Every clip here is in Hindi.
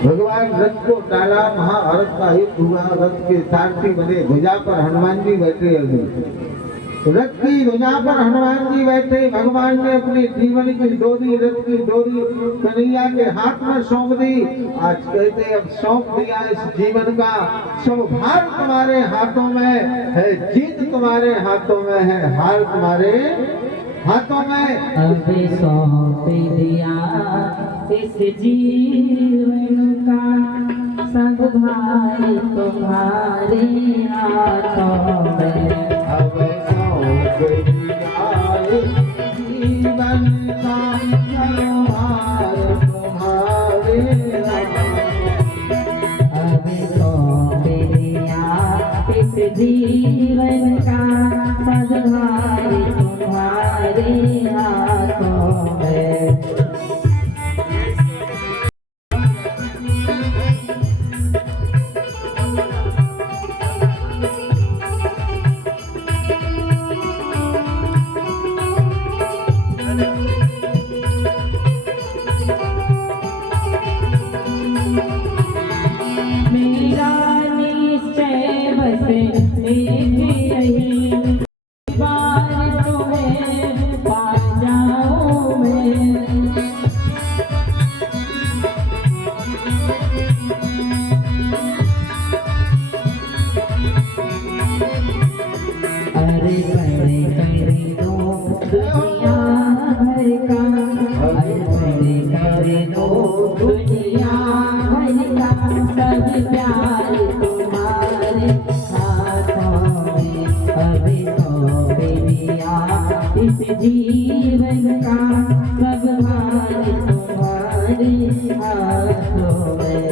भगवान रथ को डाला, महाभारत का युद्ध हुआ, रथ के सारथी बने, ध्वजा पर हनुमान जी बैठे। रथ की ध्वजा पर हनुमान जी बैठे। भगवान ने अपनी जीवन की डोरी, रथ की डोरी कन्हैया के हाथ में सौंप दी। आज कहते अब सौंप दिया इस जीवन का, सब भार तुम्हारे हाथों में है, जीत तुम्हारे हाथों में है, हार तुम्हारे हाथों में। अभी सौंप दिया इस जीवन का, सब भार तुम्हारे हाथों में। अब सौंप दिया इस जीवन का, सब भार तुम्हारे अभी सौंप दिया इस जीवन का, सब भार तुम्हारे हाथों में। मेरा निश्चय बस एक यही, बार तुम्हें पा जाऊं मैं। अरे बड़े कर दो दुनिया भर का, अरे बड़े कर दो दुनिया भर का, सब प्यार तुम्हारे हाथों में। अभी सौंप दिया इस जीवन का, सब भार तुम्हारे हाथों में।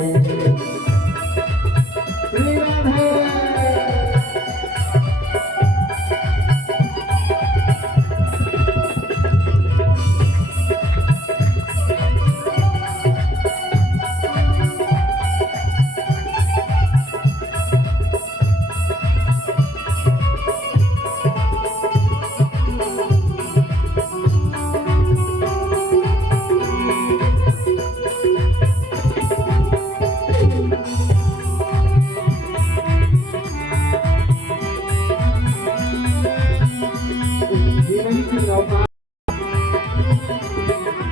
जीवन की नौका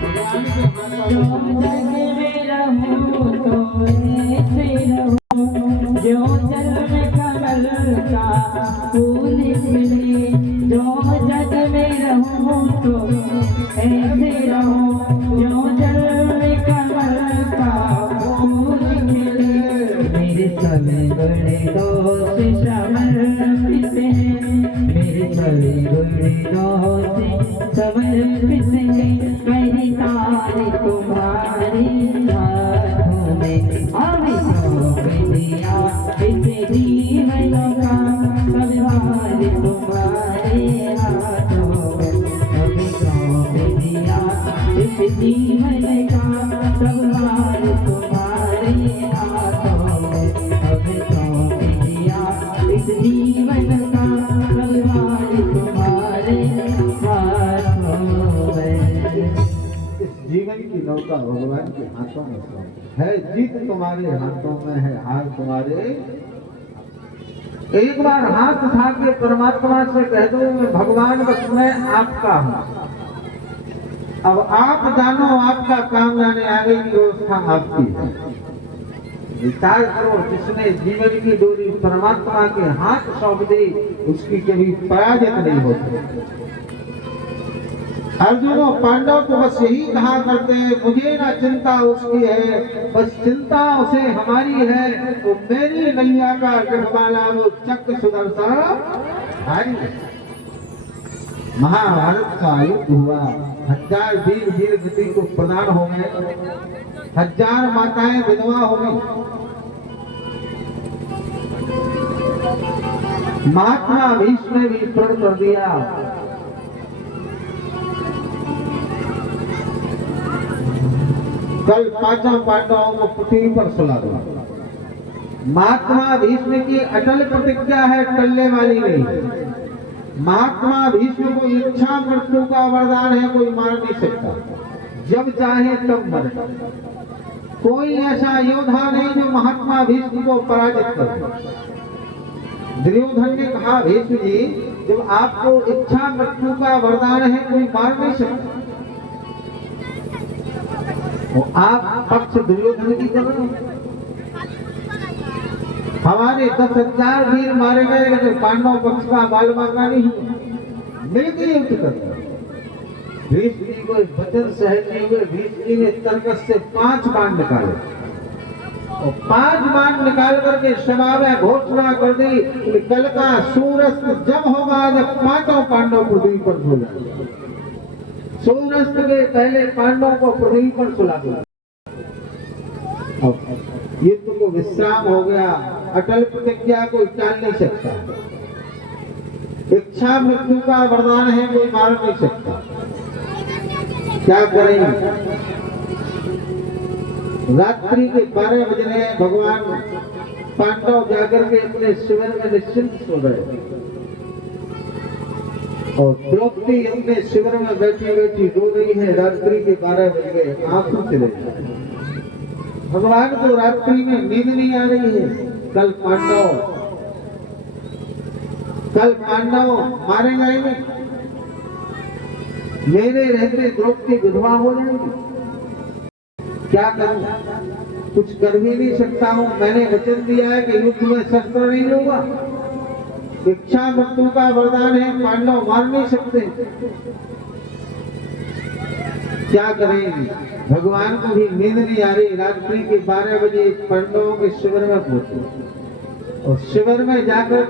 भगवान के जो जग में कमल का फूल खिले, जो जग में रहूं तो ऐसे रहूं, जो जग में कमल का फूल खिले। मेरे सब बड़े दोस्त समर्पित हैं, मेरे सब बड़े दोस्त समर्पित हैं, मेरी तारे तुम्हारे हाथों में। अभी सौंप दिया इस जीवन का, सब भार तुम्हारे हाथों में। अभी सौंप दिया इस जीवन का, सब भार तुम्हारे हाथों में। अभी सौंप दिया इस जीवन का, सब भार तुम्हारे हाथों में। इस जीवन की नौका भगवान के हाथों में है, जीत तुम्हारे हाथों में है, हार तुम्हारे। एक बार हाथ उठा के परमात्मा से कह दो मैं भगवान बस मैं आपका हूं। अब आप जानो आपका काम जाने, आगे की व्यवस्था आपकी है। विचार करो, जिसने जीवन की डोरी परमात्मा के हाथ सौंप दी उसकी कभी पराजित नहीं होती। अर्जुन और पांडव तो बस यही कहा करते हैं मुझे ना चिंता उसकी है, बस चिंता उसे हमारी है। तो मेरी नैया का गढ़वाला वो चक्र सुदर्शन भारी है। महाभारत का युद्ध हुआ, 1000 वीर वीर गति को प्रदान हो गए, 1000 माताएं विधवा हो गई। महात्मा भीष्म ने भी प्रण कर दिया, कल 5 पांडवों को पृथ्वी पर सुला दो। महात्मा भीष्म की अटल प्रतिज्ञा है, टलने वाली नहीं। महात्मा भीष्म को इच्छा मृत्यु का वरदान है, कोई मार नहीं सकता, जब चाहे तब मरे। कोई ऐसा योद्धा नहीं जो महात्मा भीष्म को पराजित कर। दुर्योधन ने कहा, भीष्म जी, जब आपको इच्छा मृत्यु का वरदान है, कोई मार नहीं सकता। तो आप पक्ष दुर्योधन की कर रहे हो। हमारे 10,000 वीर मारे गए, लेकिन पांडव पक्ष का बाल मारना नहीं हुआ, मिलकर युद्ध करते। भीष्म जी को वचन सहन नहीं हुए। भीष्म जी ने तर्कस से 5 बाण निकाले और 5 बाण निकाल करके सभा में घोषणा कर दी कि कल का सूर्यास्त जब होगा, जब 5 पांडव पृथ्वी पर सो जाएंगे। सूर्यास्त के पहले पांडवों को पृथ्वी पर सुला दिया। युद्ध को विश्राम हो गया। अटल प्रतिज्ञा कोई टाल नहीं सकता। इच्छा मृत्यु का वरदान है, कोई मार नहीं सकता। क्या करेंगे? रात्रि के 12 बजने भगवान पांडव जाकर के अपने शिविर में निश्चिंत सो गए और द्रौपदी अपने शिविर में बैठी बैठी रो रही है। रात्रि के 12 बज गए, आंसू चले गए। भगवान को रात्रि में नींद नहीं आ रही है। कल पांडव मारे जाएंगे, मेरे रहते द्रौपदी विधवा हो जाएगी। क्या करूं? कुछ कर भी नहीं सकता हूं। मैंने वचन दिया है कि युद्ध में शस्त्र नहीं लूंगा। इच्छा मृत्यु का वरदान है, पांडव मार नहीं सकते। क्या करेंगे? भगवान को भी नींद नहीं आ रही। रात्रि के 12 बजे पांडवों के शिविर में पहुंचे और शिविर में जाकर